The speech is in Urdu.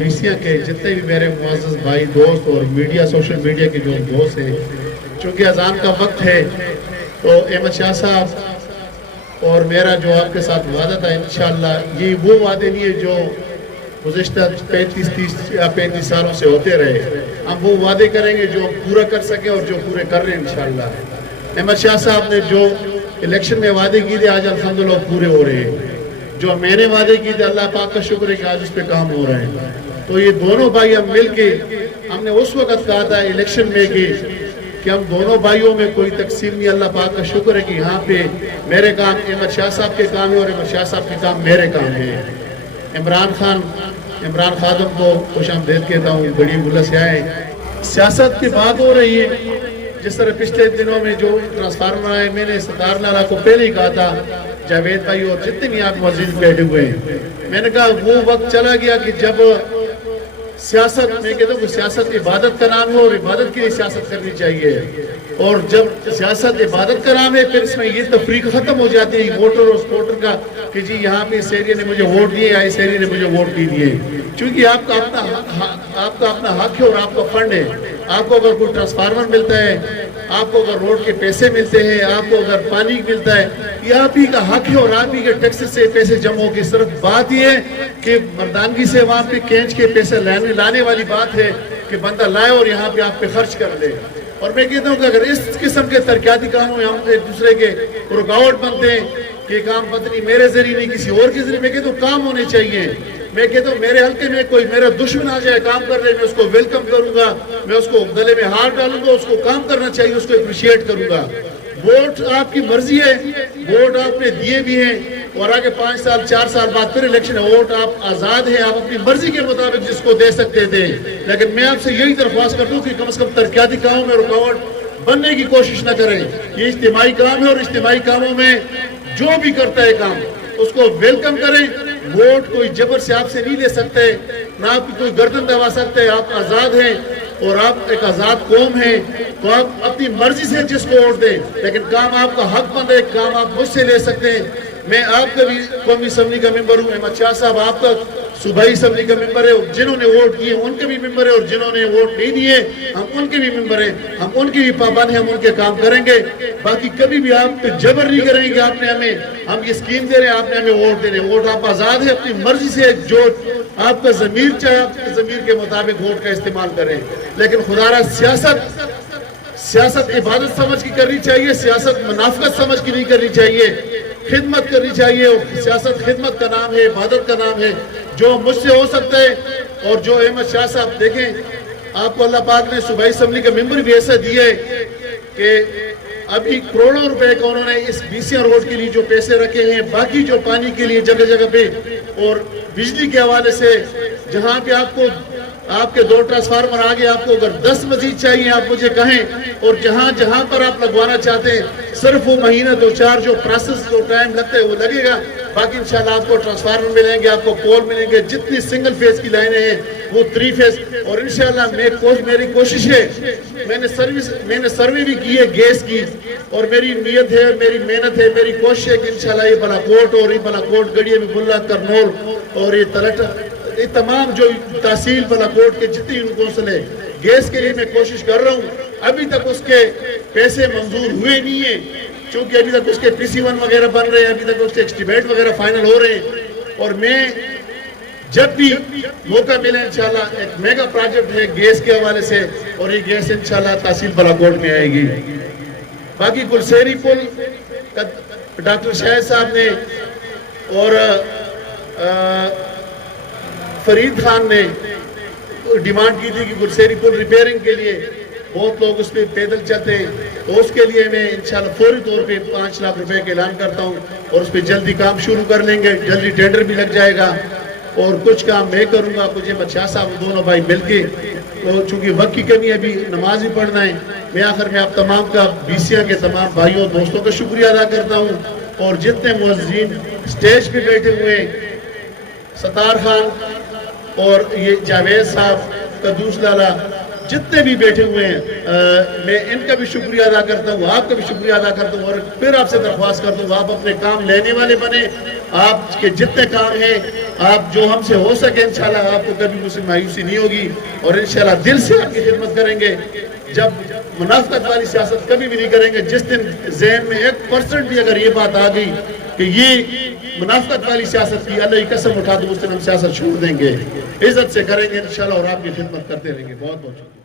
BCA کے جتنے بھی میرے معزز بھائی دوست اور میڈیا سوشل میڈیا کے جو دوست ہیں، چونکہ اذان کا وقت ہے تو احمد شاہ صاحب اور میرا جو آپ کے ساتھ وعدہ تھا انشاءاللہ یہ وہ وعدے نہیں ہے جو گزشتہ 35 سالوں سے ہوتے رہے، ہم وہ وعدے کریں گے جو پورا کر سکیں اور جو پورے کر رہے ہیں انشاءاللہ۔ احمد شاہ صاحب نے جو الیکشن میں وعدے کی تھے آج الحمدللہ پورے ہو رہے ہیں، جو میں نے وعدے کی تھے اللہ پاک کا شکر ہے کہ آج اس پہ کام ہو رہے ہیں۔ تو یہ دونوں بھائی ہم مل کے ہم نے اس وقت کہا تھا الیکشن میں کہ ہم دونوں بھائیوں میں کوئی تقسیم نہیں، اللہ پاک کا شکر ہے کہ یہاں پہ میرے کام احمد شاہ صاحب کے کام ہے اور احمد شاہ صاحب کے کام میرے کام ہے۔ عمران خادم کو خوش آمدید کہتا ہوں، بڑی گلہ سے آئے۔ سیاست کی بات ہو رہی ہے، جس طرح پچھلے دنوں میں جو ٹرانسفارمر آئے، میں نے ستار نالہ کو پہلے ہی کہا تھا، جاوید بھائی اور جتنے بھی آپ مسجد بیٹھے ہوئے ہیں، میں نے کہا وہ وقت چلا گیا کہ جب سیاست، میں کہتا ہوں کہ سیاست عبادت کا نام ہے اور عبادت کے لیے سیاست کرنی چاہیے، اور جب سیاست عبادت کا نام ہے پھر اس میں یہ تفریق ختم ہو جاتی ہے ووٹر اور سپورٹر کا کہ جی یہاں پہ اس ایریا نے مجھے ووٹ دیے یا اس ایریا نے مجھے ووٹ نہیں دیے، چونکہ آپ کا اپنا حق ہے اور آپ کا فنڈ ہے۔ آپ کو اگر کوئی ٹرانسفارمر ملتا ہے، آپ کو اگر روڈ کے پیسے ملتے ہیں، آپ کو اگر پانی ملتا ہے، یہ آپ ہی کا حق ہے اور آپ ہی کے ٹیکس سے پیسے جمع ہو کے، صرف بات یہ ہے کہ مردانگی سے وہاں پہ کھینچ کے پیسے لانے والی بات ہے کہ بندہ لائے اور یہاں پہ آپ پہ خرچ کر لے۔ اور میں کہتا ہوں کہ اگر اس قسم کے ترقیاتی کاموں میں ہم ایک دوسرے کے رکاوٹ بنتے ہیں کہ کام پتنی میرے ذریعے نہیں کسی اور کے ذریعے، میں کہتا ہوں کام ہونے چاہیے۔ میں کہتا ہوں میرے حلقے میں کوئی میرا دشمن آ جائے کام کر رہے، میں اس کو ویلکم کروں گا، میں اس کو گلے میں ہاتھ ڈالوں گا، اس کو کام کرنا چاہیے، اس کو اپریشیٹ کروں گا۔ ووٹ آپ کی مرضی ہے، ووٹ آپ نے دیے بھی ہیں اور آگے 5 سال 4 سال بعد پھر الیکشن ہے، ووٹ آپ آزاد ہیں، آپ اپنی مرضی کے مطابق جس کو دے سکتے تھے، لیکن میں آپ سے یہی درخواست کرتا ہوں کہ کم از کم ترقیاتی کاموں میں رکاوٹ بننے کی کوشش نہ کریں۔ یہ اجتماعی کام ہے اور اجتماعی کاموں میں جو بھی کرتا ہے کام اس کو ویلکم کریں۔ ووٹ کوئی جبر سے آپ سے نہیں لے سکتے، نہ آپ کی کوئی گردن دبا سکتے، آپ آزاد ہیں اور آپ ایک آزاد قوم ہیں، تو آپ اپنی مرضی سے جس کو ووٹ دیں، لیکن کام آپ کا حق بند ہے، کام آپ مجھ سے لے سکتے ہیں۔ میں آپ کا بھی قومی اسمبلی کا ممبر ہوں، احمد شاہ صاحب آپ کا صوبائی اسمبلی کا ممبر ہے، جنہوں نے ووٹ دیے ان کے بھی ممبر ہے اور جنہوں نے ووٹ نہیں دیے ہم ان کے بھی ممبر ہیں، ہم ان کی بھی پابند ہیں، ہم ان کے کام کریں گے۔ باقی کبھی بھی آپ پہ جبر نہیں کریں گے کہ آپ نے ہم یہ اسکیم دے رہے ہیں، آپ نے ہمیں ووٹ دے رہے ہیں۔ ووٹ آپ آزاد ہے، اپنی مرضی سے جو آپ کا ضمیر چاہے آپ کے ضمیر کے مطابق ووٹ کا استعمال کریں، لیکن خدا را سیاست عبادت سمجھ کی کرنی چاہیے، سیاست منافقت سمجھ کی نہیں کرنی چاہیے، خدمت کرنی چاہیے، اور سیاست خدمت کا نام ہے، عبادت کا نام ہے۔ جو مجھ سے ہو سکتا ہے اور جو احمد شاہ صاحب دیکھیں، آپ کو اللہ پاک نے صوبائی اسمبلی کا ممبر بھی ایسا دیا ہے کہ ابھی کروڑوں روپے کا انہوں نے اس BCA روڈ کے لیے جو پیسے رکھے ہیں، باقی جو پانی کے لیے جگہ جگہ پہ اور بجلی کے حوالے سے جہاں پہ آپ کے 2 ٹرانسفارمر آگے، آپ کو اگر 10 مزید چاہیے آپ مجھے کہیں، اور جہاں پر آپ لگوانا چاہتے ہیں صرف وہ مہینہ 2-4 جو پروسیس جو ٹائم لگتا ہے وہ لگے گا، باقی انشاءاللہ آپ کو ٹرانسفارمر ملیں گے، آپ کو پول ملیں گے، جتنی سنگل فیز کی لائنیں ہیں وہ 3 فیز، اور انشاءاللہ میری کوشش ہے، میں نے سروے بھی کی ہے گیس کی، اور میری نیت ہے، میری محنت ہے، میری کوشش ہے کہ انشاءاللہ یہ بلاکوٹ اور یہ بلاکوٹ گڑیا میں بلہ کرنول اور یہ تلٹ، یہ تمام جو تحصیل بلاکوٹ کے جتنی کونسل ہے گیس کے لیے میں کوشش کر رہا ہوں۔ ابھی تک اس کے پیسے منظور ہوئے نہیں ہیں، چونکہ ابھی تک اس کے PC1 وغیرہ بن رہے ہیں، ابھی تک اس کے ایسٹیمیٹ وغیرہ فائنل ہو رہے ہیں، اور میں جب بھی موقع ملے انشاءاللہ ایک میگا پروجیکٹ ہے گیس کے حوالے سے، اور یہ گیس انشاءاللہ تحصیل بلاکوٹ میں آئے گی۔ باقی گلسیری پل ڈاکٹر شاہد صاحب نے اور فرید خان نے ڈیمانڈ کی تھی کہ گلسیری پل ریپیرنگ کے لیے بہت لوگ اس پہ پیدل چلتے ہیں، تو اس کے لیے میں انشاءاللہ فوری طور پہ 5 لاکھ روپے کا اعلان کرتا ہوں، اور اس پہ جلدی کام شروع کر لیں گے، جلدی ٹینڈر بھی لگ جائے گا، اور کچھ کام میں کروں گا، مجھے بادشاہ صاحب دونوں بھائی مل کے، تو چونکہ وقت کی کمی ابھی نماز بھی پڑھنا ہے، میں آخر میں آپ تمام کا BCA کے تمام بھائیوں دوستوں کا شکریہ ادا کرتا ہوں، اور جتنے معززین سٹیج پہ بیٹھے ہوئے ستار خان اور یہ جاوید صاحب قدوس لالا جتنے بھی بیٹھے ہوئے ہیں، میں ان کا بھی شکریہ ادا کرتا ہوں، آپ کا بھی شکریہ ادا کرتا ہوں، اور پھر آپ سے درخواست کرتا ہوں آپ اپنے کام لینے والے بنے آپ کے جتنے کام ہیں آپ جو ہم سے ہو سکے انشاءاللہ آپ کو کبھی مجھ سے مایوسی نہیں ہوگی اور انشاءاللہ دل سے آپ کی خدمت کریں گے. جب منافقت والی سیاست کبھی بھی نہیں کریں گے. جس دن ذہن میں 1% بھی اگر یہ بات آ گئی کہ یہ منافقت والی سیاست کی, اللہ کی قسم اٹھا دو, اس دن ہم سیاست چھوڑ دیں گے. عزت سے کریں گے انشاءاللہ اور آپ کی خدمت کرتے رہیں گے. بہت بہت